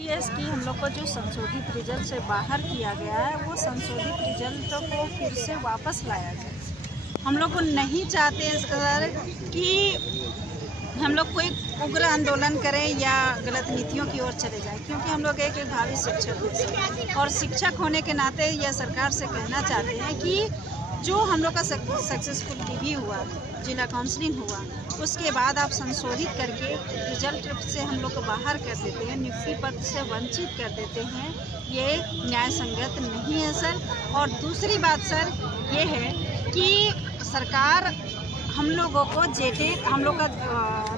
CS की हम लोग को जो संशोधित रिजल्ट से बाहर किया गया है, वो संशोधित रिजल्ट को फिर से वापस लाया जाए। हम लोग को नहीं चाहते सर कि हम लोग कोई उग्र आंदोलन करें या गलत नीतियों की ओर चले जाएं, क्योंकि हम लोग एक भावी शिक्षक हैं और शिक्षक होने के नाते यह सरकार से कहना चाहते हैं कि जो हम लोग का सक्सेसफुल डिग्री हुआ, जिला काउंसलिंग हुआ, उसके बाद आप संशोधित करके रिजल्ट से हम लोग को बाहर कर देते हैं, नियुक्ति पद से वंचित कर देते हैं। ये न्याय संगत नहीं है सर। और दूसरी बात सर ये है कि सरकार हम लोगों को जेटेट हम लोग का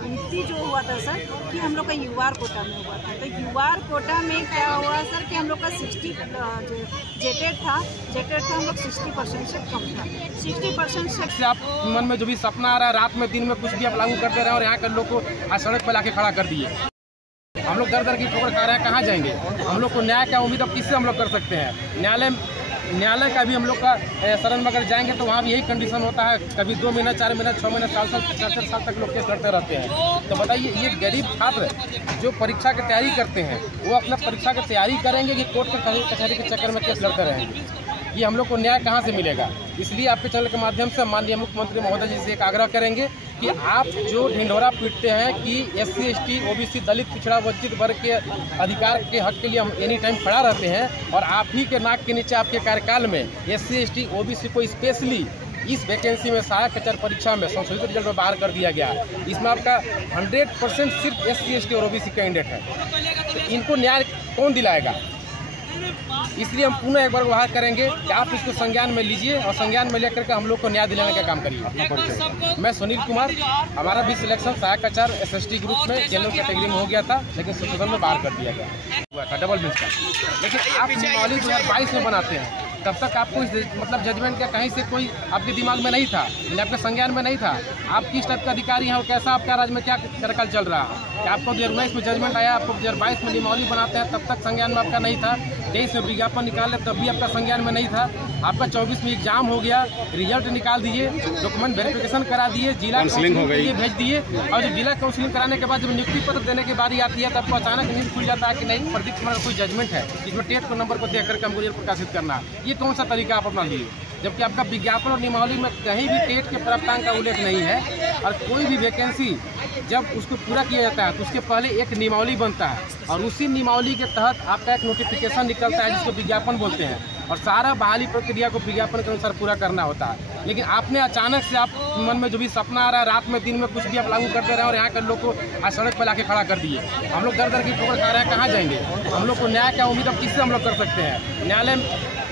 नियुक्ति जो हुआ था सर कि हम लोग का यूआर कोटा में हुआ था, तो यूआर कोटा में क्या हुआ सर कि हम लोग का 60 जेटेट था हम लोग 60% से कम था, 60% से। आप मन में जो भी सपना आ रहा है, रात में दिन में कुछ भी आप लागू करते रहे और यहाँ के लोग को आज सड़क पर लाके खड़ा कर दिए। हम लोग दर दर की ठोकर खा रहे हैं, कहाँ जाएंगे? हम लोग को न्याय का उम्मीद अब किससे हम लोग कर सकते हैं? न्यायालय का भी हम लोग का शरण में अगर जाएंगे तो वहाँ भी यही कंडीशन होता है, कभी 2 महीना 4 महीना 6 महीना 4 साल तक लोग केस लड़ते रहते हैं। तो बताइए, ये गरीब छात्र जो परीक्षा की तैयारी करते हैं, वो अपना परीक्षा की तैयारी करेंगे कि कोर्ट कचहरी के चक्कर में केस लड़ते रहेंगे? ये हम लोग को न्याय कहाँ से मिलेगा? इसलिए आपके चैनल के माध्यम से माननीय मुख्यमंत्री महोदय जी से एक आग्रह करेंगे कि आप जो ढिंढोरा पीटते हैं कि SC ST OBC दलित पिछड़ा वंचित वर्ग के अधिकार के हक के लिए हम एनी टाइम खड़ा रहते हैं, और आप ही के नाक के नीचे आपके कार्यकाल में SC ST OBC को स्पेशली इस वैकेंसी में सहायक कचहरी परीक्षा में संशोधित रिजल्ट में बाहर कर दिया गया है। इसमें आपका 100% सिर्फ SC ST और OBC कैंडिडेट है, तो इनको न्याय कौन दिलाएगा? इसलिए हम पुनः एक बार गुहार करेंगे कि आप इसको संज्ञान में लीजिए और संज्ञान में लेकर के हम लोग को न्याय दिलाने का काम करिए। मैं सुनील कुमार, हमारा भी सिलेक्शन सहायक आचार्य SST ग्रुप में जनरल कैटेगरी में हो गया था, लेकिन संशोधन में बाहर कर दिया गया था डबल बेंच का। लेकिन आप नियमावली 2022 में बनाते हैं, तब तक आपको मतलब जजमेंट का कहीं से कोई आपके दिमाग में नहीं था, आपके संज्ञान में नहीं था। आप किस टाइप का अधिकारी हैं और कैसा आपका राज्य में क्या कार्यकाल चल रहा है? आपको 2019 में जजमेंट आया, आपको 2022 में नियमावली बनाते हैं, तब तक संज्ञान में आपका नहीं था। 23 में विज्ञापन निकाले, तब भी आपका संज्ञान में नहीं था। आपका 24 में एग्जाम हो गया, रिजल्ट निकाल दिए, डॉक्यूमेंट वेरिफिकेशन करा दिए, जिला काउंसलिंग हो गई, भेज दिए, और जब जिला काउंसलिंग कराने के बाद जब नियुक्ति पत्र देने की बारी आती है, तब आपको अचानक नींद खुल जाता है कि नहीं, प्रदीप कुमार का कोई जजमेंट है, इसमें टेट को नंबर को देख करके हमको रिजल्ट प्रकाशित करना। ये कौन सा तरीका आप अपना लिए? जबकि आपका विज्ञापन और नियमावली में कहीं भी टेट के प्राप्तांक का उल्लेख नहीं है। और कोई भी वैकेंसी जब उसको पूरा किया जाता है तो उसके पहले एक नियमावली बनता है, और उसी नियमावली के तहत आपका एक नोटिफिकेशन निकलता है जिसको विज्ञापन बोलते हैं, और सारा बहाली प्रक्रिया को विज्ञापन के अनुसार पूरा करना होता है। लेकिन आपने अचानक से आप मन में जो भी सपना आ रहा है, रात में दिन में कुछ भी आप लागू करते रहे और यहाँ के लोग को आज सड़क पर लाके खड़ा कर दिए। हम लोग दर दर की ठोकर खा रहे हैं, कहाँ जाएंगे? हम लोग को न्याय का उम्मीद अब किससे हम लोग कर सकते हैं?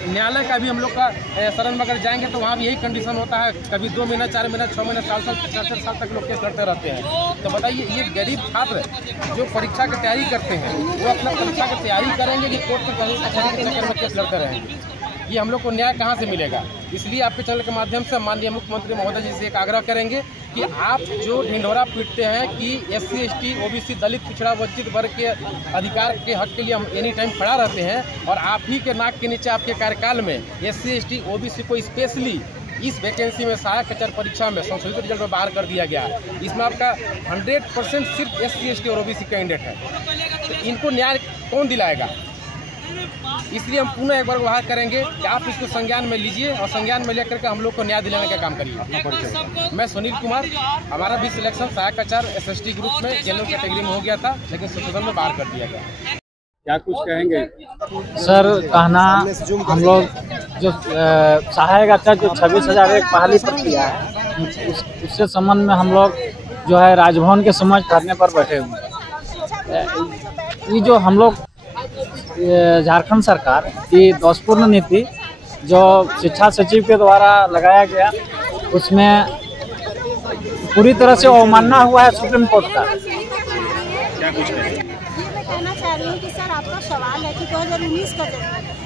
न्यायालय का भी हम लोग का शरण में अगर जाएंगे तो वहाँ भी यही कंडीशन होता है, कभी 2 महीना 4 महीना 6 महीना 4 साल तक लोग केस लड़ते रहते हैं। तो बताइए, ये गरीब छात्र जो परीक्षा की तैयारी करते हैं, वो अपना परीक्षा की तैयारी करेंगे कि कोर्ट कचहरी के चक्कर में केस लड़ते रहेंगे? ये हम लोग को न्याय कहाँ से मिलेगा? इसलिए आपके चैनल के माध्यम से माननीय मुख्यमंत्री महोदय जी से एक आग्रह करेंगे कि आप जो ढिंढोरा पीटते हैं कि SC ST OBC दलित पिछड़ा वंचित वर्ग के अधिकार के हक के लिए हम एनी टाइम खड़ा रहते हैं, और आप ही के नाक के नीचे आपके कार्यकाल में SC ST OBC को स्पेशली इस वैकेंसी में सहायक कचहरी परीक्षा में संशोधित रिजल्ट में बाहर कर दिया गया है। इसमें आपका 100% सिर्फ SC ST और OBC कैंडिडेट है, तो इनको न्याय कौन दिलाएगा? इसलिए हम पुनः एक बार गुहार करेंगे कि आप इसको संज्ञान में लीजिए और संज्ञान में लेकर के हम लोग को न्याय दिलाने का काम करिए। मैं सुनील कुमार, हमारा भी सिलेक्शन सहायक आचार्य SST ग्रुप में जनरल कैटेगरी में हो गया था, लेकिन संशोधन में बाहर कर दिया गया। क्या कुछ कहेंगे सर? कहना हम लोग जो सहायक आचार्य जो 26,001 बहाली प्रक्रिया है, उससे संबंध में हम लोग जो है राजभवन के समक्ष धरने पर बैठे हुए हैं। ये जो हम लोग झारखंड सरकार की दोषपूर्ण नीति जो शिक्षा सचिव के द्वारा लगाया गया, उसमें पूरी तरह से अवमानना हुआ है सुप्रीम कोर्ट का। क्या कुछ कहेंगे? मैं कहना चाह रही हूँ कि सर आपका सवाल है कि 2019 का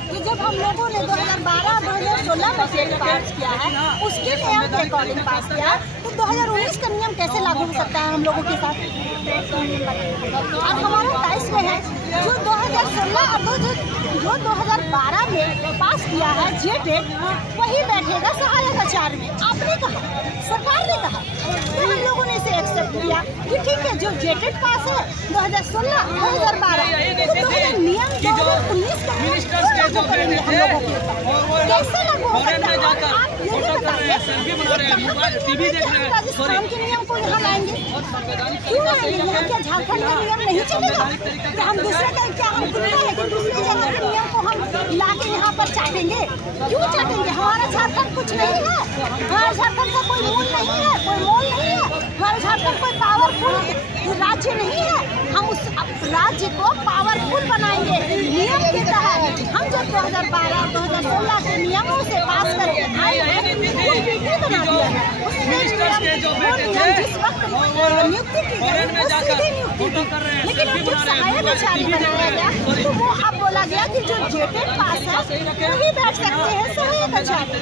कि जब हम लोगों ने 2012-2016 में टेट पास किया है, उसके नियम के अकॉर्डिंग पास किया, तो 2019 का नियम कैसे लागू हो सकता है हम लोगों के साथ? अब हमारा 22 में है, जो 2016 और जो 2012 में पास किया है जेटेट, वही बैठेगा सहायक आचार्य में। आपने कहा, सरकार ने कहा, तो हम लोगों ने एक्सेप्ट किया कि ठीक है, जो जेटेट पास है 2016-2012, तो 2019 लागू करेंगे हम लोगों के ऊपर? कैसे लागू हो सकता है? आप ये बताइए, राजस्थान के नियम को यहाँ लाएंगे? क्यों लाएंगे? यहाँ क्या झारखंड का नियम नहीं चलेगा? क्या हम दूसरे का क्या हम दूसरी जगह के नियम को हम ला के यहाँ पर चाटेंगे? क्यों चाटेंगे? हमारा झारखंड कुछ नहीं है, हमारा झारखंड का कोई मूल नहीं है, कोई मोल नहीं है, हमारा झारखंड कोई पावरफुल राज्य नहीं है। हम उस राज्य को पावरफुल बनाएंगे नियम के तहत। हम जब 2012-2016 के नियमों से पास करके आए हैं, वो पीटी बना दिया है। जिस वक्त नियुक्ति की गई वो सीधी नियुक्ति थी, लेकिन जब सहायक आचार्य बनाया गया तो वो अब बोला गया कि जो जेटेड पास है वही बैठ सकते हैं सहायक आचार्य।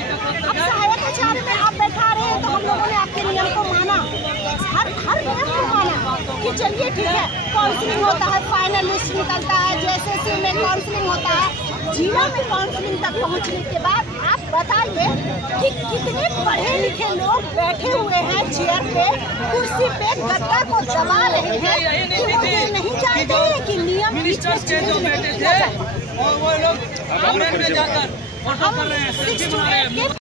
अब सहायक आचार्य में आप बैठा रहे हैं तो हम लोगों ने आपके नियम को माना, हर नियम को माना कि चलिए ठीक है, काउंसलिंग होता है, फाइनल लिस्ट निकलता है, जैसे में काउंसलिंग होता है, जिला में काउंसलिंग तक पहुंचने के बाद आप बताइए कि कितने पढ़े लिखे लोग बैठे हुए हैं चेयर पे, कुर्सी पे, गद्दा को दबा रहे हैं कि वो ये नहीं जानते हैं कि नियम बीच में चेंज नहीं किया जाता। और वो लोग जाकर फोटो कर रहे हैं, सेल्फी बना रहे हैं।